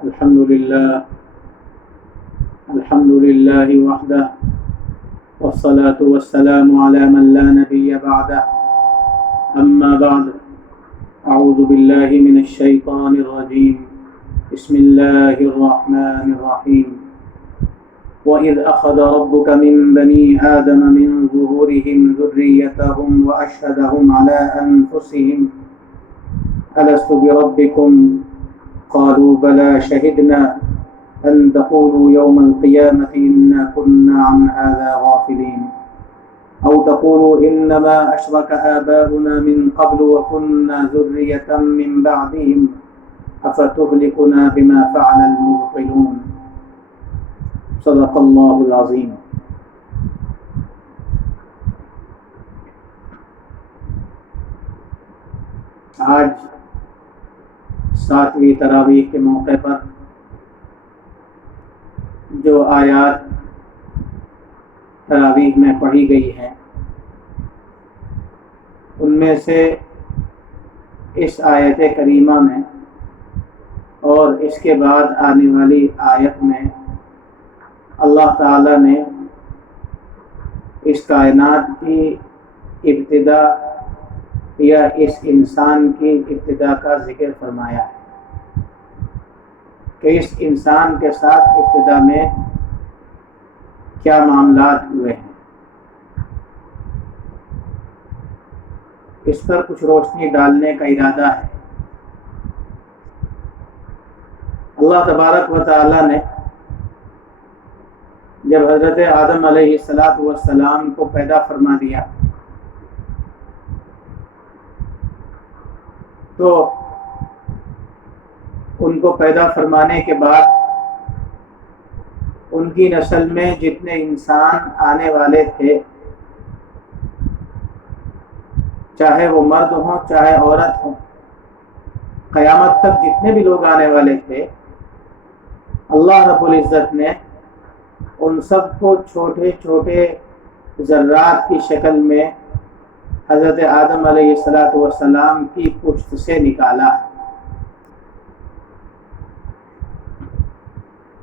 الحمد لله وحده والصلاة والسلام على من لا نبي بعده أما بعد أعوذ بالله من الشيطان الرجيم بسم الله الرحمن الرحيم وإذ أخذ ربك من بني آدم من ظهورهم ذريتهم وأشهدهم على أنفسهم ألست بربكم قالوا بلى شهدنا أن تقولوا يوم القيامة إنا كنا عن هذا غافلين أو تقولوا إنما أشرك آباؤنا من قبل وكنا ذرية من بعدهم أفتهلكنا بما فعل المبطلون صدق الله العظيم۔ آج ساتویں تراویح کے موقع پر جو آیات تراویح میں پڑھی گئی ہیں ان میں سے اس آیت کریمہ میں اور اس کے بعد آنے والی آیت میں اللہ تعالیٰ نے اس کائنات کی ابتدا یا اس انسان کی ابتدا کا ذکر فرمایا ہے کہ اس انسان کے ساتھ ابتدا میں کیا معاملات ہوئے ہیں، اس پر کچھ روشنی ڈالنے کا ارادہ ہے۔ اللہ تبارک و تعالی نے جب حضرت آدم علیہ السلام کو پیدا فرما دیا تو ان کو پیدا فرمانے کے بعد ان کی نسل میں جتنے انسان آنے والے تھے، چاہے وہ مرد ہوں چاہے عورت ہوں، قیامت تک جتنے بھی لوگ آنے والے تھے، اللہ رب العزت نے ان سب کو چھوٹے چھوٹے ذرات کی شکل میں حضرت آدم علیہ السلام کی پشت سے نکالا ہے۔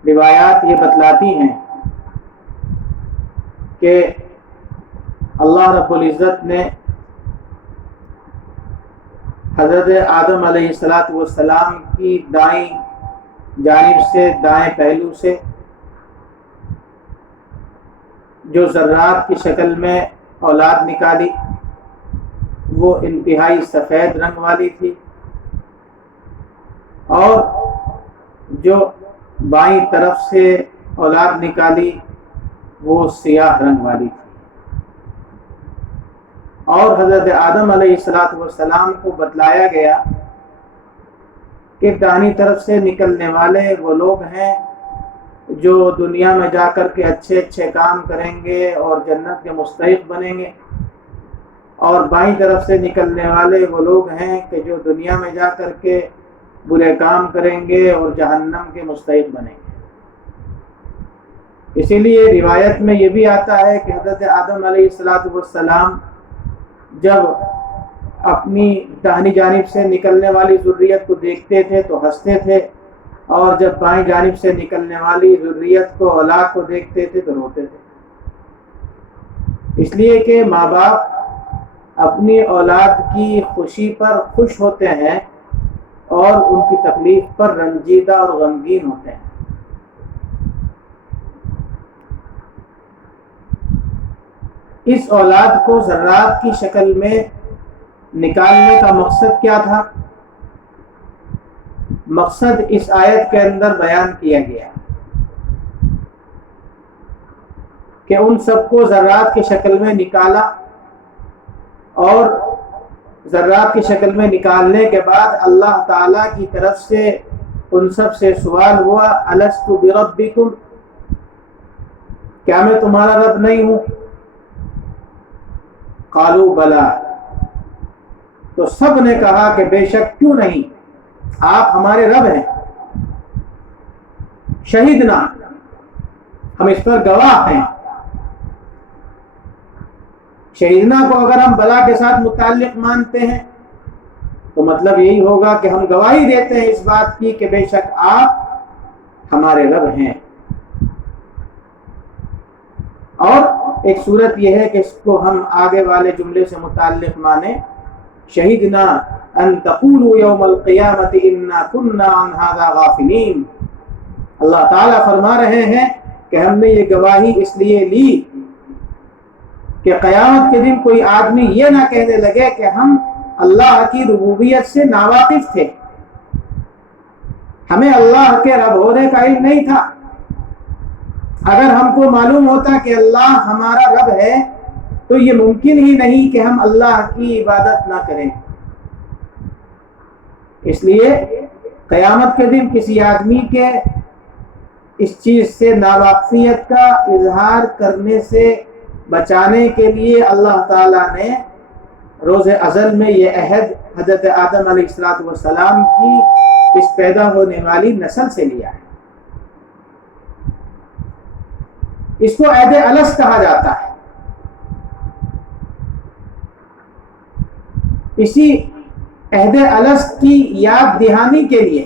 روایات یہ بتلاتی ہیں کہ اللہ رب العزت نے حضرت آدم علیہ السلام کی دائیں جانب سے، دائیں پہلو سے جو ذرات کی شکل میں اولاد نکالی وہ انتہائی سفید رنگ والی تھی، اور جو بائیں طرف سے اولاد نکالی وہ سیاہ رنگ والی تھی، اور حضرت آدم علیہ السلام کو بتلایا گیا کہ دائیں طرف سے نکلنے والے وہ لوگ ہیں جو دنیا میں جا کر کے اچھے اچھے کام کریں گے اور جنت کے مستحق بنیں گے، اور بائیں طرف سے نکلنے والے وہ لوگ ہیں کہ جو دنیا میں جا کر کے برے کام کریں گے اور جہنم کے مستحق بنیں گے۔ اسی لیے روایت میں یہ بھی آتا ہے کہ حضرت آدم علیہ السلام جب اپنی داہنی جانب سے نکلنے والی ذریت کو دیکھتے تھے تو ہنستے تھے، اور جب بائیں جانب سے نکلنے والی ذریت کو، اولاد کو دیکھتے تھے تو روتے تھے، اس لیے کہ ماں باپ اپنی اولاد کی خوشی پر خوش ہوتے ہیں اور ان کی تکلیف پر رنجیدہ اور غمگین ہوتے ہیں۔ اس اولاد کو ذرات کی شکل میں نکالنے کا مقصد کیا تھا؟ مقصد اس آیت کے اندر بیان کیا گیا کہ ان سب کو ذرات کی شکل میں نکالا، اور ذرات کی شکل میں نکالنے کے بعد اللہ تعالیٰ کی طرف سے ان سب سے سوال ہوا، الست بربکم، کیا میں تمہارا رب نہیں ہوں؟ قالوا بلا، تو سب نے کہا کہ بے شک کیوں نہیں، آپ ہمارے رب ہیں، شہیدنا، ہم اس پر گواہ ہیں۔ شہیدنا کو اگر ہم بلا کے ساتھ متعلق مانتے ہیں تو مطلب یہی ہوگا کہ ہم گواہی دیتے ہیں اس بات کی کہ بے شک آپ ہمارے رب ہیں۔ اور ایک صورت یہ ہے کہ اس کو ہم آگے والے جملے سے متعلق مانیں، شہدنا ان تقولوا یوم القیامت انا کنا عن ھذا غافلین۔ اللہ تعالیٰ فرما رہے ہیں کہ ہم نے یہ گواہی اس لیے لی کہ قیامت کے دن کوئی آدمی یہ نہ کہنے لگے کہ ہم اللہ کی ربوبیت سے ناواقف تھے، ہمیں اللہ کے رب ہونے کا علم نہیں تھا۔ اگر ہم کو معلوم ہوتا کہ اللہ ہمارا رب ہے تو یہ ممکن ہی نہیں کہ ہم اللہ کی عبادت نہ کریں۔ اس لیے قیامت کے دن کسی آدمی کے اس چیز سے ناواقفیت کا اظہار کرنے سے بچانے کے لیے اللہ تعالیٰ نے روز ازل میں یہ عہد حضرت آدم علیہ السلام کی اس پیدا ہونے والی نسل سے لیا ہے۔ اس کو عہد الست کہا جاتا ہے۔ اسی عہد الست کی یاد دہانی کے لیے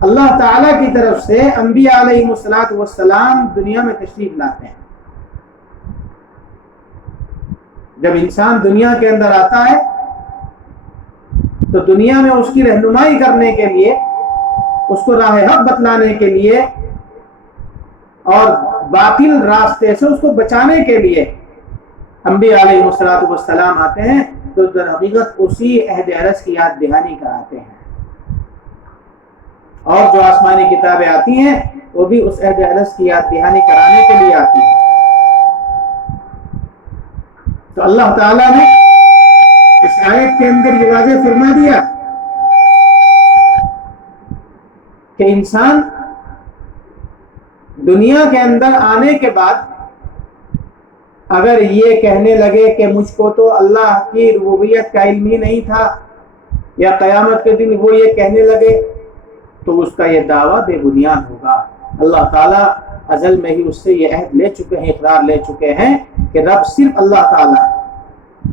اللہ تعالیٰ کی طرف سے انبیاء علیہ السلام دنیا میں تشریف لاتے ہیں۔ جب انسان دنیا کے اندر آتا ہے تو دنیا میں اس کی رہنمائی کرنے کے لیے، اس کو راہ حق بتلانے کے لیے اور باطل راستے سے اس کو بچانے کے لیے انبیاء علیہ السلام آتے ہیں، تو در حقیقت اسی عہد الست کی یاد دہانی کراتے ہیں۔ اور جو آسمانی کتابیں آتی ہیں وہ بھی اس عہد الست کی یاد دہانی کرانے کے لیے آتی ہیں۔ تو اللہ تعالیٰ نے اس آیت کے اندر یہ واضح فرما دیا کہ انسان دنیا کے اندر آنے کے بعد اگر یہ کہنے لگے کہ مجھ کو تو اللہ کی ربوبیت کا علم ہی نہیں تھا، یا قیامت کے دن وہ یہ کہنے لگے، تو اس کا یہ دعویٰ بے بنیاد ہوگا۔ اللہ تعالیٰ ازل میں ہی اس سے یہ عہد لے چکے ہیں، اقرار لے چکے ہیں کہ رب صرف اللہ تعالیٰ ہے۔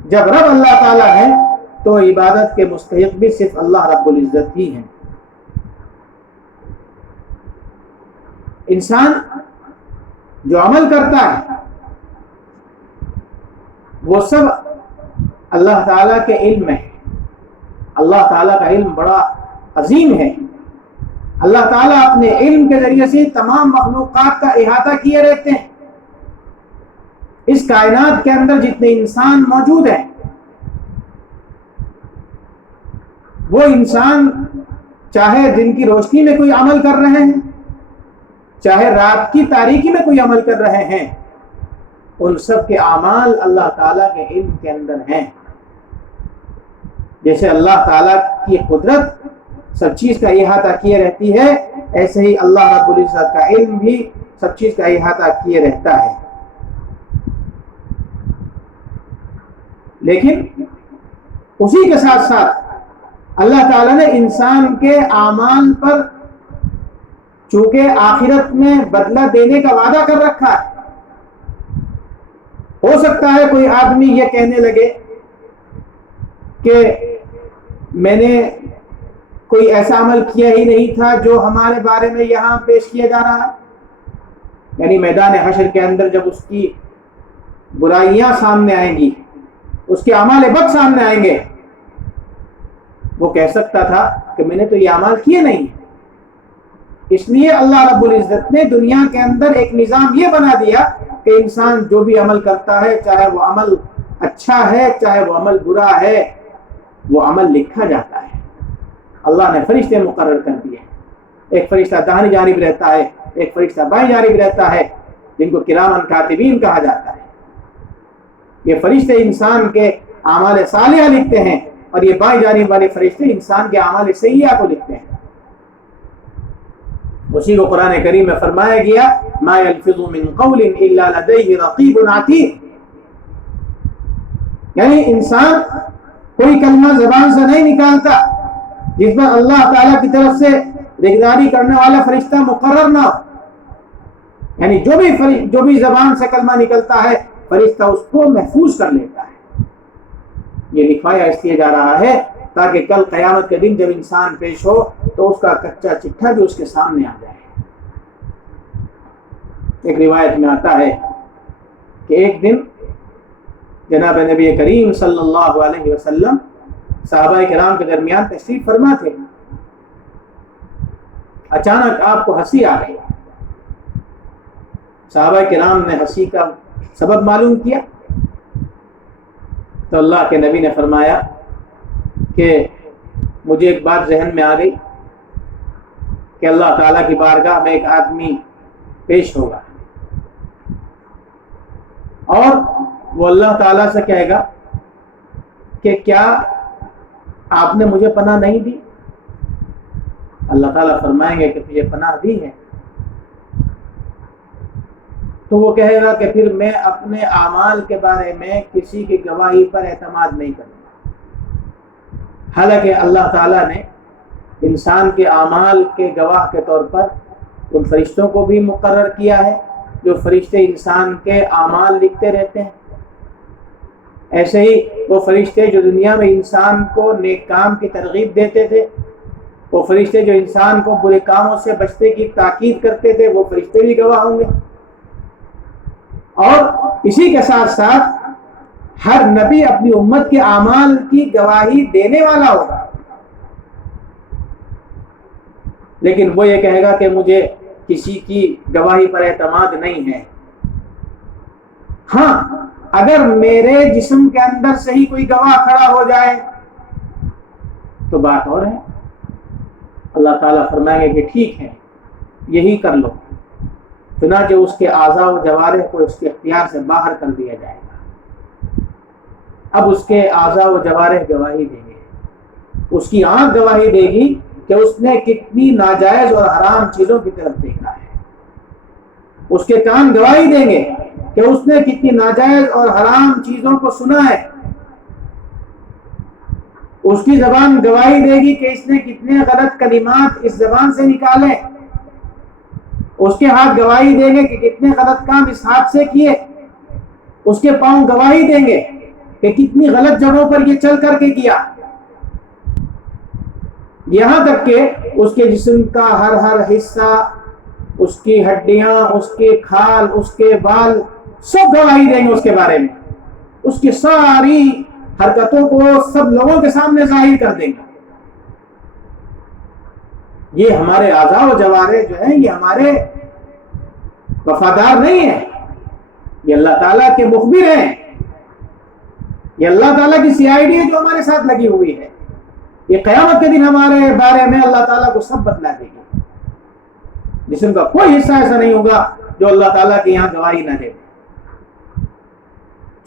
جب رب اللہ تعالیٰ ہے تو عبادت کے مستحق بھی صرف اللہ رب العزت ہی ہیں۔ انسان جو عمل کرتا ہے وہ سب اللہ تعالیٰ کے علم میں ہے۔ اللہ تعالیٰ کا علم بڑا عظیم ہے۔ اللہ تعالیٰ اپنے علم کے ذریعے سے تمام مخلوقات کا احاطہ کیے رہتے ہیں۔ اس کائنات کے اندر جتنے انسان موجود ہیں، وہ انسان چاہے دن کی روشنی میں کوئی عمل کر رہے ہیں، چاہے رات کی تاریکی میں کوئی عمل کر رہے ہیں، ان سب کے اعمال اللہ تعالیٰ کے علم کے اندر ہیں۔ جیسے اللہ تعالیٰ کی قدرت سب چیز کا احاطہ کیے رہتی ہے، ایسے ہی اللہ رب العزت کا علم بھی سب چیز کا احاطہ کیے رہتا ہے۔ لیکن اسی کے ساتھ ساتھ اللہ تعالیٰ نے انسان کے اعمال پر چونکہ آخرت میں بدلہ دینے کا وعدہ کر رکھا ہے۔ ہو سکتا ہے کوئی آدمی یہ کہنے لگے کہ میں نے کوئی ایسا عمل کیا ہی نہیں تھا جو ہمارے بارے میں یہاں پیش کیا جا رہا ہے، یعنی میدان حشر کے اندر جب اس کی برائیاں سامنے آئیں گی، اس کے اعمال بد سامنے آئیں گے، وہ کہہ سکتا تھا کہ میں نے تو یہ اعمال کیے نہیں۔ اس لیے اللہ رب العزت نے دنیا کے اندر ایک نظام یہ بنا دیا کہ انسان جو بھی عمل کرتا ہے، چاہے وہ عمل اچھا ہے چاہے وہ عمل برا ہے، وہ عمل لکھا جاتا ہے۔ اللہ نے فرشتے مقرر کر دیے، ایک فرشتہ داہنی جانب رہتا ہے، ایک فرشتہ بائیں جانب رہتا ہے، جن کو کرامن کاتبین کہا جاتا ہے۔ یہ فرشتے انسان کے اعمال صالحہ لکھتے ہیں، اور یہ بائیں جانب والے فرشتے انسان کے اعمال سیئہ کو لکھتے ہیں۔ اسی کو قرآن کریم میں فرمایا گیا ما یلفظ من قول الا لدیہ رقیب عتید، یعنی انسان کوئی کلمہ زبان سے نہیں نکالتا جس پر اللہ تعالیٰ کی طرف سے نگرانی کرنے والا فرشتہ مقرر نہ ہو، یعنی جو بھی زبان سے کلمہ نکلتا ہے فرشتہ اس کو محفوظ کر لیتا ہے۔ یہ لکھوایا اس لیے جا رہا ہے تاکہ کل قیامت کے دن جب انسان پیش ہو تو اس کا کچا چٹھا بھی اس کے سامنے آ جائے۔ ایک روایت میں آتا ہے کہ ایک دن جناب نبی کریم صلی اللہ علیہ وسلم صحابہ کرام کے درمیان تشریف فرما تھے، اچانک آپ کو ہنسی آ گئی۔ صحابہ کرام نے ہنسی کا سبب معلوم کیا تو اللہ کے نبی نے فرمایا کہ مجھے ایک بات ذہن میں آ گئی کہ اللہ تعالیٰ کی بارگاہ میں ایک آدمی پیش ہوگا اور وہ اللہ تعالیٰ سے کہے گا کہ کیا آپ نے مجھے پناہ نہیں دی؟ اللہ تعالیٰ فرمائیں گے کہ تجھے پناہ دی ہے۔ تو وہ کہے گا کہ پھر میں اپنے اعمال کے بارے میں کسی کی گواہی پر اعتماد نہیں کروں گا۔ حالانکہ اللہ تعالیٰ نے انسان کے اعمال کے گواہ کے طور پر ان فرشتوں کو بھی مقرر کیا ہے جو فرشتے انسان کے اعمال لکھتے رہتے ہیں۔ ایسے ہی وہ فرشتے جو دنیا میں انسان کو نیک کام کی ترغیب دیتے تھے، وہ فرشتے جو انسان کو برے کاموں سے بچنے کی تاکید کرتے تھے، وہ فرشتے بھی گواہ ہوں گے۔ اور اسی کے ساتھ ساتھ ہر نبی اپنی امت کے اعمال کی گواہی دینے والا ہوگا، لیکن وہ یہ کہے گا کہ مجھے کسی کی گواہی پر اعتماد نہیں ہے۔ ہاں، اگر میرے جسم کے اندر سے ہی کوئی گواہ کھڑا ہو جائے تو بات اور ہے۔ اللہ تعالیٰ فرمائیں گے کہ ٹھیک ہے، یہی کر لو۔ چنانچہ اس کے اعضاء و جوارح کو اس کے اختیار سے باہر کر دیا جائے گا۔ اب اس کے اعضاء و جوارح گواہی دیں گے، اس کی آنکھ گواہی دے گی کہ اس نے کتنی ناجائز اور حرام چیزوں کی طرف دیکھا ہے، اس کے کان گواہی دیں گے کہ اس نے کتنی ناجائز اور حرام چیزوں کو سنا ہے، اس کی زبان گواہی دے گی کہ اس نے کتنے غلط کلمات اس زبان سے نکالے، اس کے ہاتھ گواہی دیں گے کہ کتنے غلط کام اس ہاتھ سے کیے، اس کے پاؤں گواہی دیں گے کہ کتنی غلط جگہوں پر یہ چل کر کے کیا، یہاں تک کہ اس کے جسم کا ہر حصہ، اس کی ہڈیاں، اس کے کھال، اس کے بال، سب گواہی دیں گے اس کے بارے میں، اس کی ساری حرکتوں کو سب لوگوں کے سامنے ظاہر کر دیں گے۔ یہ ہمارے اعضاء و جوارح جو ہیں یہ ہمارے وفادار نہیں ہیں، یہ اللہ تعالیٰ کے مخبر ہیں، یہ اللہ تعالیٰ کی CID ہے جو ہمارے ساتھ لگی ہوئی ہے۔ یہ قیامت کے دن ہمارے بارے میں اللہ تعالیٰ کو سب بتلا دے گی۔ جسم کا کوئی حصہ ایسا نہیں ہوگا جو اللہ تعالیٰ کے یہاں گواہی نہ دے۔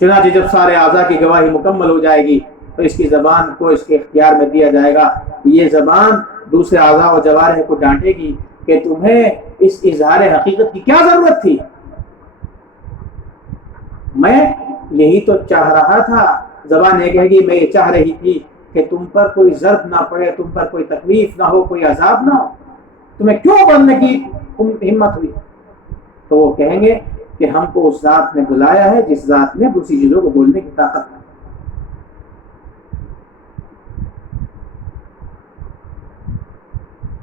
چنانچہ جب سارے اعضاء کی گواہی مکمل ہو جائے گی تو اس کی زبان کو اس کے اختیار میں دیا جائے گا۔ یہ زبان دوسرے اعضاء و جوارح کو ڈانٹے گی کہ تمہیں اس اظہار حقیقت کی کیا ضرورت تھی، میں یہی تو چاہ رہا تھا۔ زبان یہ کہے گی میں یہ چاہ رہی تھی کہ تم پر کوئی ضرب نہ پڑے، تم پر کوئی تکلیف نہ ہو، کوئی عذاب نہ ہو، تمہیں کیوں بولنے کی ہمت ہوئی؟ تو وہ کہیں گے کہ ہم کو اس ذات نے بلایا ہے جس ذات نے دوسری چیزوں کو بولنے کی طاقت ہے۔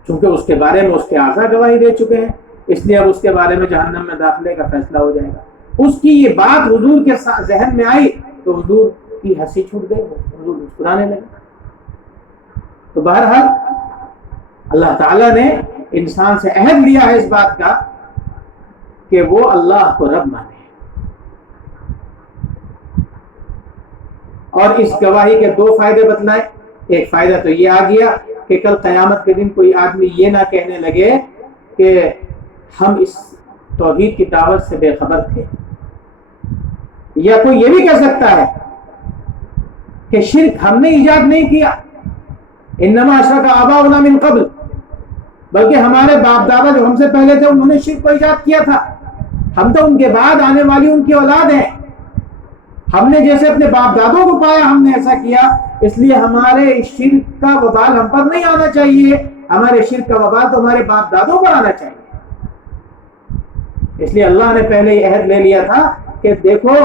چونکہ اس کے بارے میں اس کے اعضاء گواہی دے چکے ہیں، اس لیے اب اس کے بارے میں جہنم میں داخلے کا فیصلہ ہو جائے گا۔ اس کی یہ بات حضور کے ذہن میں آئی تو حضور کی ہنسی چھوٹ گئی، حضور مسکرانے لگے۔ تو بہرحال اللہ تعالیٰ نے انسان سے عہد لیا ہے اس بات کا کہ وہ اللہ کو رب مانے، اور اس گواہی کے 2 فائدے بتلائے۔ ایک فائدہ تو یہ آ گیا کہ کل قیامت کے دن کوئی آدمی یہ نہ کہنے لگے کہ ہم اس توحید کی دعوت سے بے خبر تھے، یا کوئی یہ بھی کہہ سکتا ہے کہ شرک ہم نے ایجاد نہیں کیا، انما اشرک آباؤنا من قبل، بلکہ ہمارے باپ دادا جو ہم سے پہلے تھے انہوں نے شرک کو ایجاد کیا تھا، ہم تو ان کے بعد آنے والی ان کی اولاد ہیں، ہم نے جیسے اپنے باپ دادوں کو پایا ہم نے ایسا کیا، اس لیے ہمارے شرک کا وبال ہم پر نہیں آنا چاہیے، ہمارے شرک کا وبال تو ہمارے باپ دادوں پر آنا چاہیے۔ اس لیے اللہ نے پہلے یہ عہد لے لیا تھا کہ دیکھو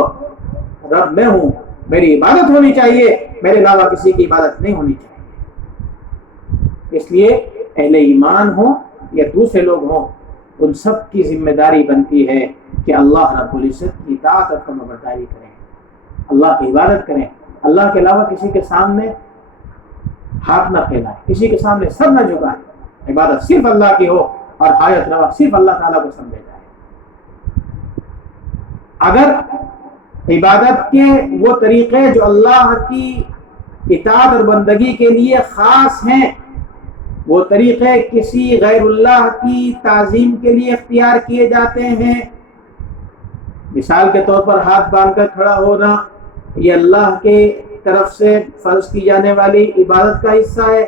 رب میں ہوں، میری عبادت ہونی چاہیے، میرے علاوہ کسی کی عبادت نہیں ہونی چاہیے۔ اس لیے اہل ایمان ہوں یا دوسرے لوگ ہوں، ان سب کی ذمہ داری بنتی ہے کہ اللہ رب العزت کی اطاعت اور فرمانبرداری کریں، اللہ کی عبادت کریں، اللہ کے علاوہ کسی کے سامنے ہاتھ نہ پھیلائیں، کسی کے سامنے سر نہ جھکائیں، عبادت صرف اللہ کی ہو اور حاجت روا صرف اللہ تعالیٰ کو سمجھے جائے۔ اگر عبادت کے وہ طریقے جو اللہ کی اطاعت اور بندگی کے لیے خاص ہیں، وہ طریقے کسی غیر اللہ کی تعظیم کے لیے اختیار کیے جاتے ہیں، مثال کے طور پر ہاتھ باندھ کر کھڑا ہونا، یہ اللہ کے طرف سے فرض کی جانے والی عبادت کا حصہ ہے،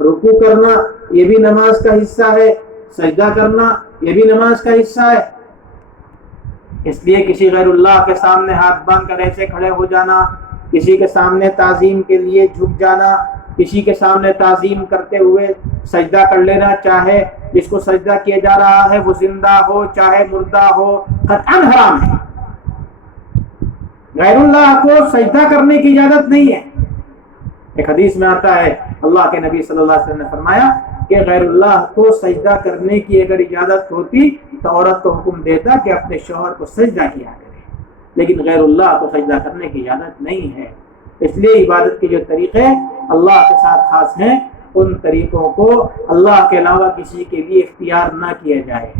رکوع کرنا یہ بھی نماز کا حصہ ہے، سجدہ کرنا یہ بھی نماز کا حصہ ہے۔ اس لیے کسی غیر اللہ کے سامنے ہاتھ باندھ کر ایسے کھڑے ہو جانا، کسی کے سامنے تعظیم کے لیے جھک جانا، کسی کے سامنے تعظیم کرتے ہوئے سجدہ کر لینا، چاہے جس کو سجدہ کیا جا رہا ہے وہ زندہ ہو چاہے مردہ ہو، قطعاً حرام ہے۔ غیر اللہ کو سجدہ کرنے کی اجازت نہیں ہے۔ ایک حدیث میں آتا ہے، اللہ کے نبی صلی اللہ علیہ وسلم نے فرمایا کہ غیر اللہ کو سجدہ کرنے کی اگر اجازت ہوتی تو عورت کو حکم دیتا کہ اپنے شوہر کو سجدہ کیا کرے، لیکن غیر اللہ کو سجدہ کرنے کی اجازت نہیں ہے۔ اس لیے عبادت کے جو طریقے اللہ کے ساتھ خاص ہیں، ان طریقوں کو اللہ کے علاوہ کسی کے لیے اختیار نہ کیا جائے،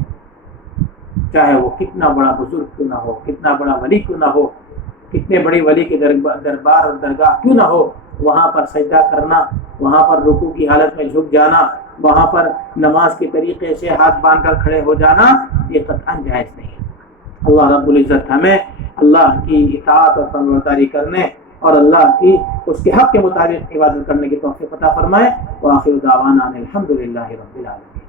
چاہے وہ کتنا بڑا بزرگ کیوں نہ ہو، کتنا بڑا ولی کیوں نہ ہو، کتنے بڑی ولی کے دربار اور درگاہ کیوں نہ ہو، وہاں پر سجدہ کرنا، وہاں پر رکوع کی حالت میں جھک جانا، وہاں پر نماز کے طریقے سے ہاتھ باندھ کر کھڑے ہو جانا، یہ قطعاً جائز نہیں۔ اللہ رب العزت ہمیں اللہ کی اطاعت اور فرمانبرداری کرنے اور اللہ کی اس کے حق کے مطابق عبادت کرنے کی توفیق عطا فرمائے۔ وآخر دعوانا الحمد للہ رب العالمین۔